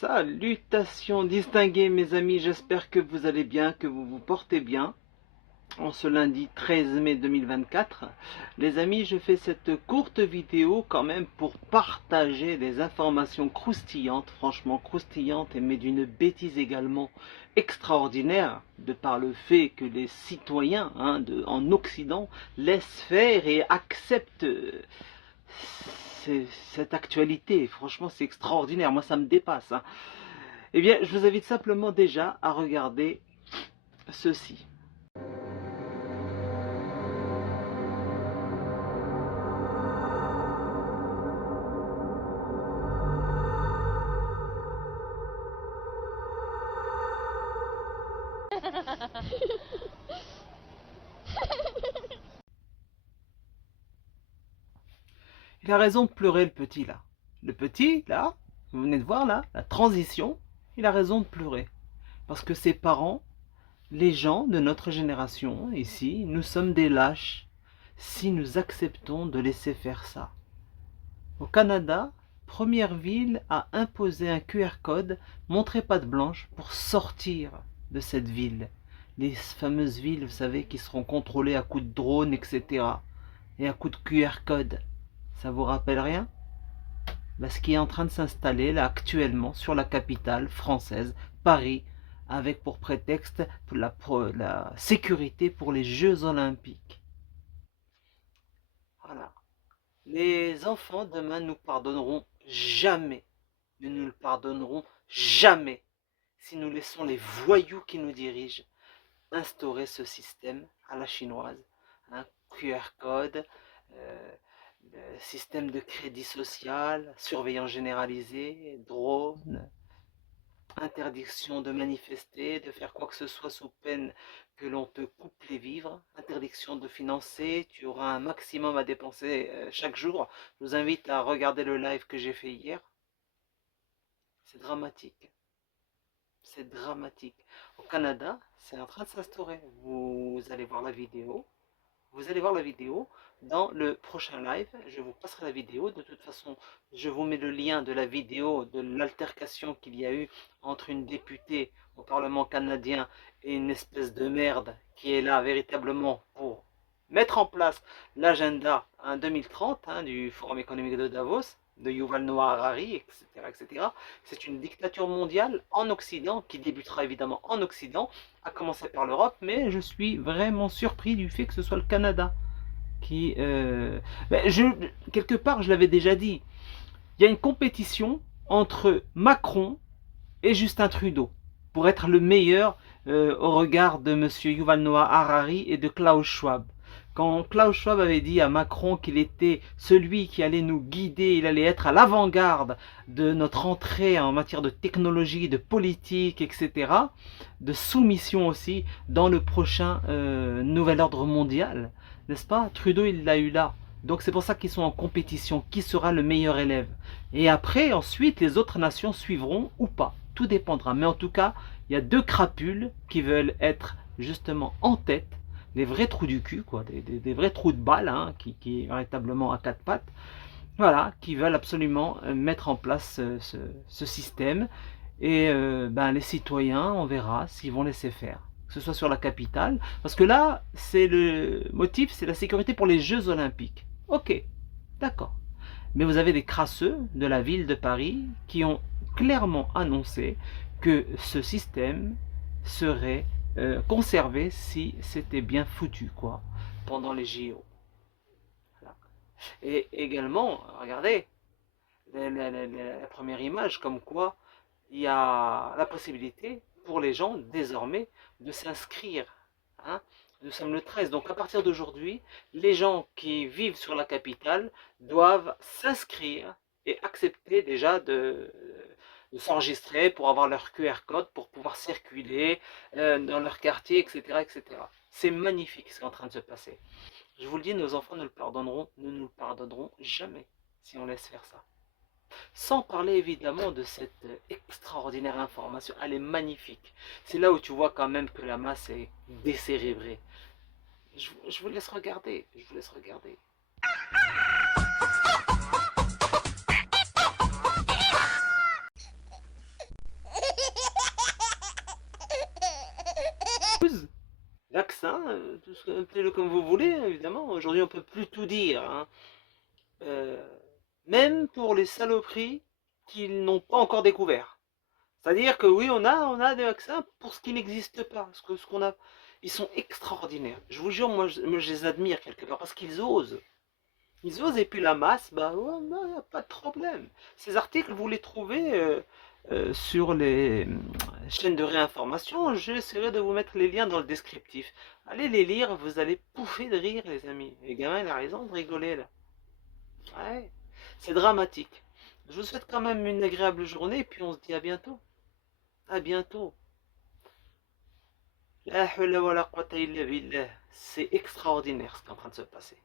Salutations distingués mes amis, j'espère que vous allez bien, que vous vous portez bien. En ce lundi 13 mai 2024, les amis, je fais cette courte vidéo quand même pour partager des informations croustillantes, franchement croustillantes, mais d'une bêtise également extraordinaire, de par le fait que les citoyens en Occident laissent faire et acceptent cette actualité. Franchement, c'est extraordinaire, moi ça me dépasse. Eh bien, je vous invite simplement déjà à regarder ceci. Il a raison de pleurer le petit là. Le petit là, vous venez de voir là, la transition, il a raison de pleurer. Parce que ses parents, les gens de notre génération ici, nous sommes des lâches si nous acceptons de laisser faire ça. Au Canada, première ville à imposer un QR code montrez patte blanche pour sortir de cette ville. Les fameuses villes, vous savez, qui seront contrôlées à coups de drone, etc. Et à coups de QR code. Ça vous rappelle rien? Ce qui est en train de s'installer là actuellement sur la capitale française, Paris, avec pour prétexte la sécurité pour les Jeux Olympiques. Voilà. Les enfants demain nous pardonneront jamais. Nous ne nous le pardonnerons jamais si nous laissons les voyous qui nous dirigent instaurer ce système à la chinoise. Un QR code, système de crédit social, surveillance généralisée, drone, interdiction de manifester, de faire quoi que ce soit sous peine que l'on te coupe les vivres, interdiction de financer, tu auras un maximum à dépenser chaque jour. Je vous invite à regarder le live que j'ai fait hier. C'est dramatique. C'est dramatique. Au Canada, c'est en train de s'instaurer. Vous allez voir la vidéo. Vous allez voir la vidéo dans le prochain live. Je vous passerai la vidéo. De toute façon, je vous mets le lien de la vidéo de l'altercation qu'il y a eu entre une députée au Parlement canadien et une espèce de merde qui est là véritablement pour mettre en place l'agenda 2030 du Forum économique de Davos, de Yuval Noah Harari, etc. etc. C'est une dictature mondiale en Occident, qui débutera évidemment en Occident, à commencer par l'Europe, mais je suis vraiment surpris du fait que ce soit le Canada qui... quelque part, je l'avais déjà dit, il y a une compétition entre Macron et Justin Trudeau pour être le meilleur au regard de M. Yuval Noah Harari et de Klaus Schwab. Quand Klaus Schwab avait dit à Macron qu'il était celui qui allait nous guider, il allait être à l'avant-garde de notre entrée en matière de technologie, de politique, etc., de soumission aussi dans le prochain nouvel ordre mondial, n'est-ce pas? Trudeau, il l'a eu là. Donc c'est pour ça qu'ils sont en compétition. Qui sera le meilleur élève? Et après, ensuite, les autres nations suivront ou pas. Tout dépendra. Mais en tout cas, il y a deux crapules qui veulent être justement en tête, les vrais trous du cul, quoi, des vrais trous de balle, qui véritablement à quatre pattes, voilà, qui veulent absolument mettre en place ce système. Et les citoyens, on verra s'ils vont laisser faire. Que ce soit sur la capitale, parce que là, c'est le motif, c'est la sécurité pour les Jeux Olympiques. Ok, d'accord. Mais vous avez des crasseux de la ville de Paris qui ont clairement annoncé que ce système serait conservé si c'était bien foutu, quoi, pendant les JO. Voilà. Et également, regardez, la première image, comme quoi il y a la possibilité pour les gens désormais de s'inscrire. Nous sommes le 13, donc à partir d'aujourd'hui, les gens qui vivent sur la capitale doivent s'inscrire et accepter déjà de s'enregistrer pour avoir leur QR code, pour pouvoir circuler dans leur quartier, etc. etc. C'est magnifique ce qui est en train de se passer. Je vous le dis, nos enfants ne nous le pardonneront jamais si on laisse faire ça. Sans parler évidemment de cette extraordinaire information, elle est magnifique. C'est là où tu vois quand même que la masse est décérébrée. Je vous laisse regarder, je vous laisse regarder. hein, appelez-le comme vous voulez, évidemment. Aujourd'hui, on peut plus tout dire, hein. Euh, Même pour les saloperies qu'ils n'ont pas encore découvert. C'est-à-dire que oui, on a des vaccins pour ce qui n'existe pas, ce qu'on a. Ils sont extraordinaires. Je vous jure, moi, je les admire quelque part parce qu'ils osent. Ils osent et puis la masse, bah ouais, y a pas de problème. Ces articles, vous les trouvez sur les chaînes de réinformation. J'essaierai de vous mettre les liens dans le descriptif. Allez les lire, vous allez pouffer de rire, les amis. Les gamins, il a raison de rigoler là. Ouais, c'est dramatique. Je vous souhaite quand même une agréable journée et puis on se dit à bientôt. À bientôt. La hawla wa la quwwata illa billah. C'est extraordinaire ce qui est en train de se passer.